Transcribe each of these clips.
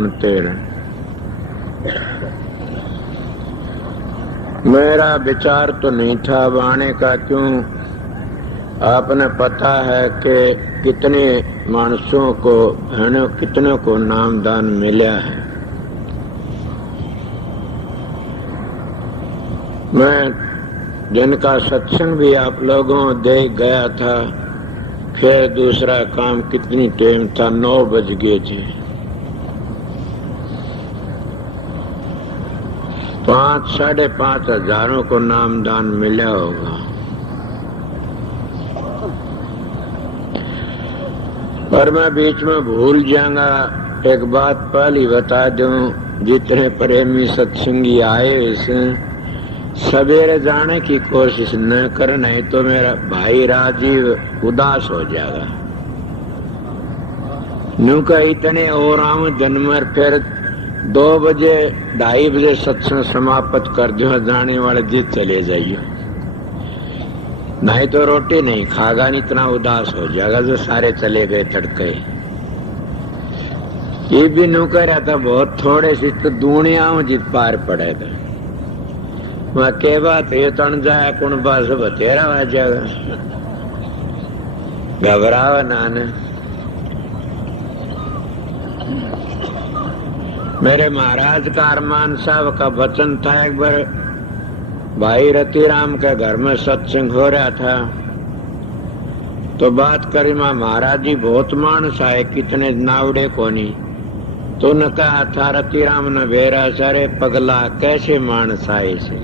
सुनते रहे। मेरा विचार तो नहीं था आने का, क्यों आपने पता है कि कितने मानसों को कितने को नामदान मिला है। मैं जिनका सत्संग भी आप लोगों दे गया था, फिर दूसरा काम कितनी टाइम था, 9 बज गए थे। 5 साढ़े 5 हजारों को नामदान मिला होगा। पर मैं बीच में भूल जाऊंगा। एक बात पहले बता दूं, जितने प्रेमी सत्संगी आए इसे सवेरे जाने की कोशिश न कर, नहीं तो मेरा भाई राजीव उदास हो जाएगा। न्यू का इतने और आऊं जनमर, फिर 2 बजे 2:30 बजे सत्संग समाप्त कर दो, जाने वाले जी चले जाइए, नहीं तो रोटी नहीं खागा, नहीं इतना उदास हो जाएगा जो सारे चले गए तड़के। ये भी न्यू कह रहा था बहुत थोड़े से तो दुनिया जित पार पड़े थे। वहां के बात ये तन जाए कौन बास बतेरा आ जाएगा, घबरावा नाने। मेरे महाराज का अरमान साहब का वचन था, एक बार भाई रतिराम के घर में सत्संग हो रहा था, तो बात करी मां महाराज जी बहुत मानस आए, कितने नावड़े कोनी, तो न कहा था रतिराम ने बेरा सारे पगला कैसे मानस आए से,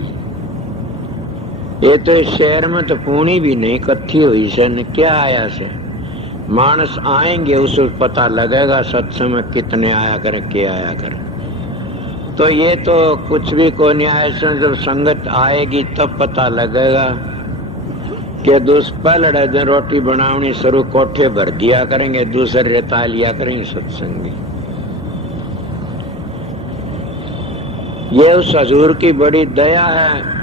ये तो इस शहर में तो पूनी भी नहीं इकट्ठी हुई से, न क्या आया से। मानस आएंगे उसको पता लगेगा सत्संग में कितने आया कर, क्या आया कर। तो ये तो कुछ भी को नहीं आए, जब संगत आएगी तब पता लगेगा कि पहले दिन रोटी बनावनी शुरू कोठे भर दिया करेंगे, दूसरे रेता लिया करेंगे सत्संगी। ये उस हजूर की बड़ी दया है।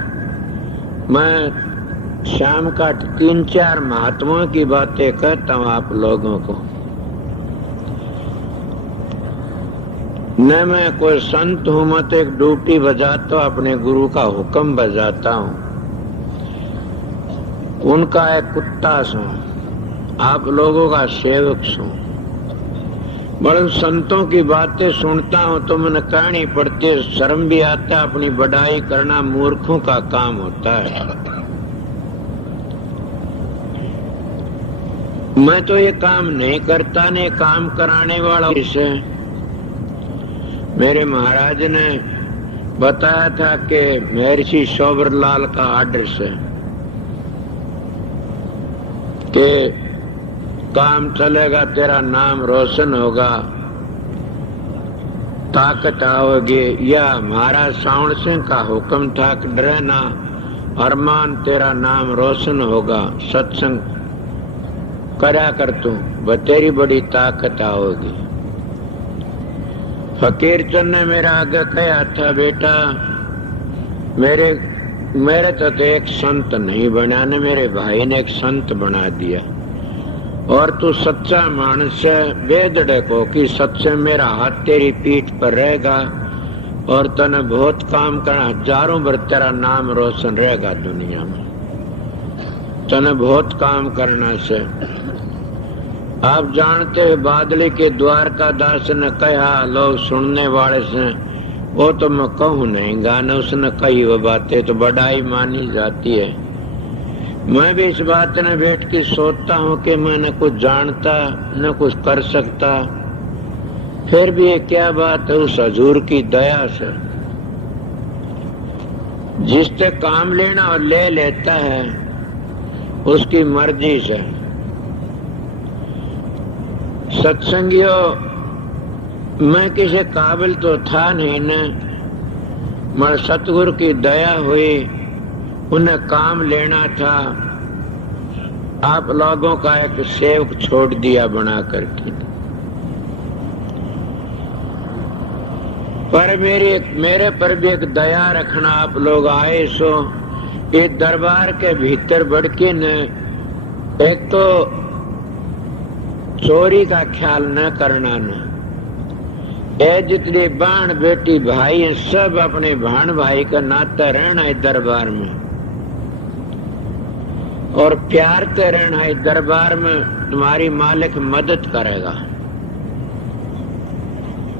मैं शाम का 3-4 महात्माओं की बातें कहता हूँ आप लोगों को, न मैं कोई संत हूं, मत एक ड्यूटी बजाता हूं, अपने गुरु का हुक्म बजाता हूं, उनका एक कुत्ता सू, आप लोगों का सेवक सू। बड़े संतों की बातें सुनता हूं तो मैंने कहनी पड़ती है, शर्म भी आता है, अपनी बढ़ाई करना मूर्खों का काम होता है। मैं तो ये काम नहीं करता, ने काम कराने वाला इसे। मेरे महाराज ने बताया था कि महर्षि शोभरलाल का आदर्श है कि काम चलेगा, तेरा नाम रोशन होगा, ताकत आओगे। या महाराज सावण सिंह का हुक्म था कि डरना अरमान, तेरा नाम रोशन होगा, सत्संग करा कर तू, तेरी बड़ी ताकत आओगी। फकीर चंद ने मेरा आगे कहा था, बेटा मेरे तक एक संत नहीं बना, ने मेरे भाई ने एक संत बना दिया, और तू सच्चा मानस है, बेदड़े को कि सच्चे मेरा हाथ तेरी पीठ पर रहेगा, और तने बहुत काम करना, हजारों बार तेरा नाम रोशन रहेगा दुनिया में, तने बहुत काम करना से। आप जानते हैं बादली के द्वारका दास ने कहा, लोग सुनने वाले से, वो तो मैं कहूँ नहीं गाना, उसने कही वो बातें तो बड़ाई मानी जाती है। मैं भी इस बात ने बैठ के सोचता हूँ कि मैं न कुछ जानता न कुछ कर सकता, फिर भी ये क्या बात है, उस हजूर की दया से जिससे काम लेना और ले लेता है, उसकी मर्जी से। सत्संगियों, मैं किसी काबिल तो था नहीं न, मगर सतगुरु की दया हुई, उन्हें काम लेना था, आप लोगों का एक सेवक छोड़ दिया बना करके। पर मेरे पर भी एक दया रखना, आप लोग आए सो इस दरबार के भीतर बढ़ के न, एक तो चोरी का ख्याल न करना, न ए जितने बाण बेटी भाई हैं सब अपने भाण भाई का नाता रहना है दरबार में, और प्यार से रहना है दरबार में। तुम्हारी मालिक मदद करेगा।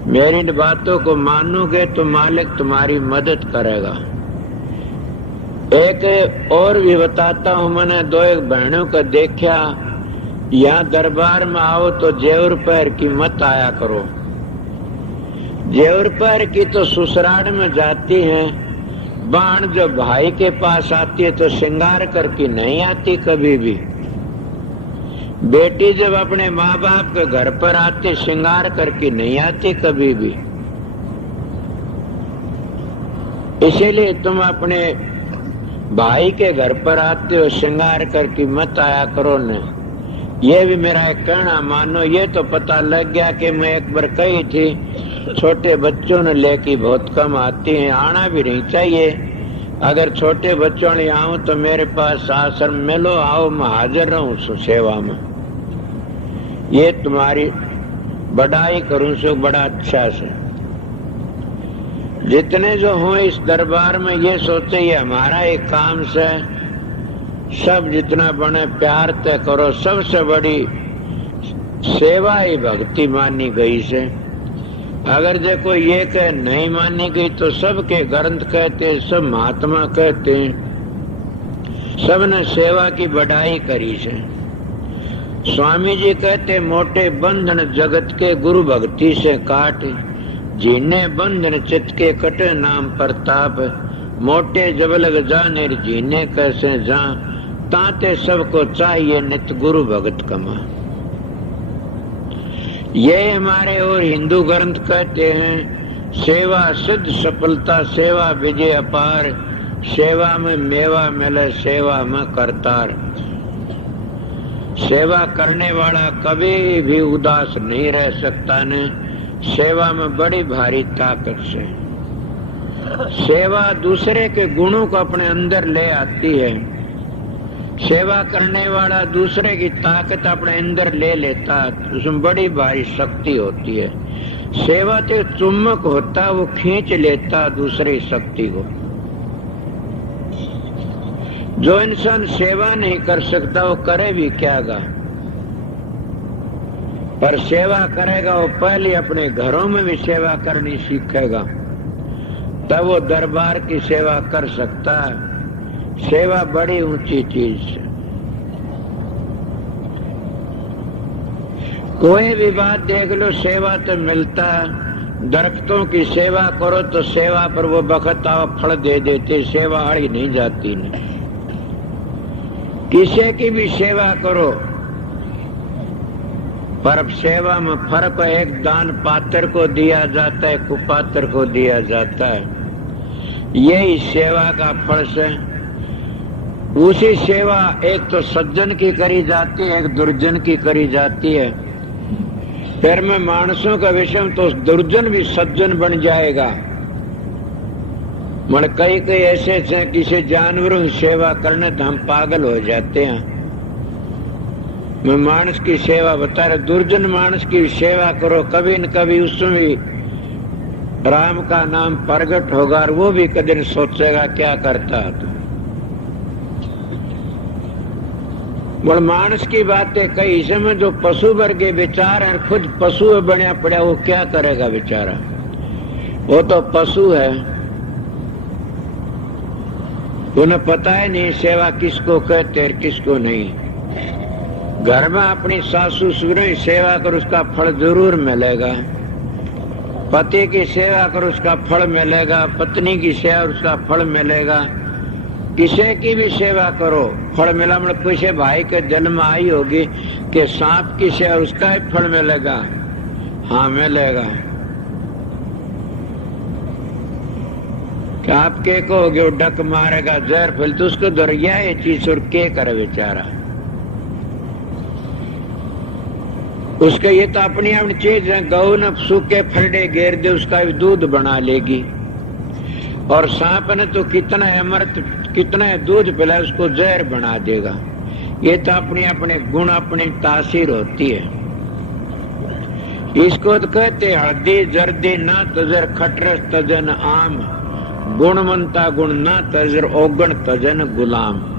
मेरी इन बातों को मानोगे तो मालिक तुम्हारी मदद करेगा। एक और भी बताता हूं, मैंने दो एक बहनों को देखा, यहाँ दरबार में आओ तो जेवर पैर की मत आया करो। जेवर पैर की तो ससुराल में जाती हैं, बाण जो भाई के पास आती है तो श्रृंगार करके नहीं आती कभी भी। बेटी जब अपने माँ बाप के घर पर आती श्रृंगार करके नहीं आती कभी भी। इसीलिए तुम अपने भाई के घर पर आते हो श्रृंगार करके मत आया करो न। ये भी मेरा एक कहना मानो। ये तो पता लग गया कि मैं एक बार कही थी, छोटे बच्चों ने लेके बहुत कम आती हैं, आना भी नहीं चाहिए। अगर छोटे बच्चों ने आऊं तो मेरे पास आश्रम में लो, आओ, मैं हाजिर रहूं सेवा में। ये तुम्हारी बढ़ाई करूं सो बड़ा अच्छा से। जितने जो हो इस दरबार में ये सोचे ये हमारा एक काम से, सब जितना बने प्यार तय करो। सबसे बड़ी सेवा ही भक्ति मानी गई से। अगर देखो ये कह नहीं मानी गई तो सबके ग्रंथ कहते, सब महात्मा कहते, सबने सेवा की बढ़ाई करी से। स्वामी जी कहते मोटे बंधन जगत के गुरु भक्ति से काट, जीने बंधन चित्त के कटे नाम प्रताप, मोटे जब लग जाने जीने कैसे जा, ताते सबको चाहिए नित गुरु भगत कमा। ये हमारे और हिंदू ग्रंथ कहते हैं, सेवा सिद्ध सफलता, सेवा विजय अपार, सेवा में मेवा मिले, सेवा में करतार। सेवा करने वाला कभी भी उदास नहीं रह सकता ने। सेवा में बड़ी भारी ताकत से। सेवा दूसरे के गुणों को अपने अंदर ले आती है। सेवा करने वाला दूसरे की ताकत अपने अंदर ले लेता, उसमें बड़ी भारी शक्ति होती है। सेवा तो चुम्बक होता, वो खींच लेता दूसरी शक्ति को। जो इंसान सेवा नहीं कर सकता वो करे भी क्या गा। पर सेवा करेगा वो पहले अपने घरों में भी सेवा करनी सीखेगा, तब वो दरबार की सेवा कर सकता है। सेवा बड़ी ऊंची चीज है। कोई भी बात देख लो, सेवा तो मिलता है। दरख्तों की सेवा करो तो सेवा पर वो बखता फल दे देते, सेवा आड़ी नहीं जाती नहीं। किसी की भी सेवा करो, पर सेवा में फर्क है। एक दान पात्र को दिया जाता है, कुपात्र को दिया जाता है। यही सेवा का फल है। उसी सेवा एक तो सज्जन की करी जाती है, एक दुर्जन की करी जाती है। फिर में मानसों का विषय तो दुर्जन भी सज्जन बन जाएगा। मन कई ऐसे हैं, किसी जानवरों की सेवा करने तो हम पागल हो जाते हैं। मैं मानस की सेवा बता रहा, दुर्जन मानस की सेवा करो, कभी न कभी उसमें भी राम का नाम प्रगट होगा और वो भी कभी सोचेगा क्या करता तू। मानस की बातें कई समय जो पशु वर्ग विचार है, खुद पशु बना पड़ा, वो क्या करेगा बेचारा। वो तो पशु है, उन्हें पता है नहीं सेवा किसको कहते हैं किसको नहीं। घर में अपनी सासू ससुर की सेवा कर, उसका फल जरूर मिलेगा। पति की सेवा कर, उसका फल मिलेगा। पत्नी की सेवा, उसका फल मिलेगा। किसी की भी सेवा करो, फल मिला। मतलब किसी भाई के दिल में आई होगी कि सांप की सेवा, उसका ही फल मिलेगा। हाँ मिलेगा। क्या आप के कहोगे वो डक मारेगा, जहर फैल, तो उसको दरिया ये चीज और के करे बेचारा। उसके ये तो अपनी अपनी चीज है। गऊ ने सूखे फलडे घेर दे, उसका भी दूध बना लेगी। और सांप ने तो कितना अमृत, कितना दूध पिला, उसको जहर बना देगा। ये तो अपने अपने गुण, अपनी तासीर होती है। इसको तो कहते हल्दी जर्दी ना तजर खटरस तजन आम, गुणवंता गुण ना तजर ओगण तजन गुलाम।